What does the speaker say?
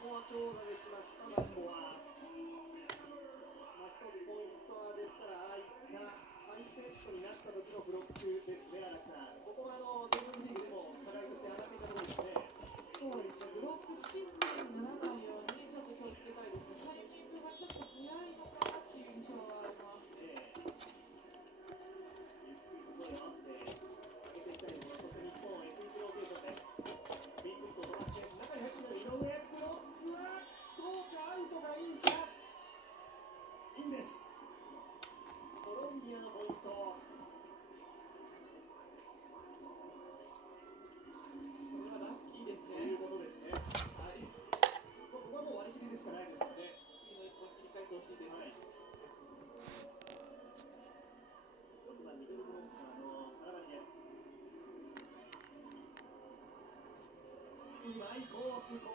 こは強打できましたが、ここは、一つポイントはですから、ああいったハイセットになった時のブロックですね、荒木さん。ここは全国リーグでも課題として上がっていたところですね。そうですね、ブロック失点にならないようにちょっと気をつけたいですね。タイミングがちょっと早いのかなっていう印象はあります。ゆっくりと声を合わせて上げていきたいところ。そして日本 S1 ローテーションです。フィンクックを飛ばして中に入ってくる井上。ブロックはどうか、アウトがいいんか。いいんです。コロンビアのポイント。これはラッキーですというね。ことですね。はい。ここはもう割り切りでしかないですからね。次の一本切り替えてほしいです。はい。6番ミドルブロッカーのカラバリです。うまいコース。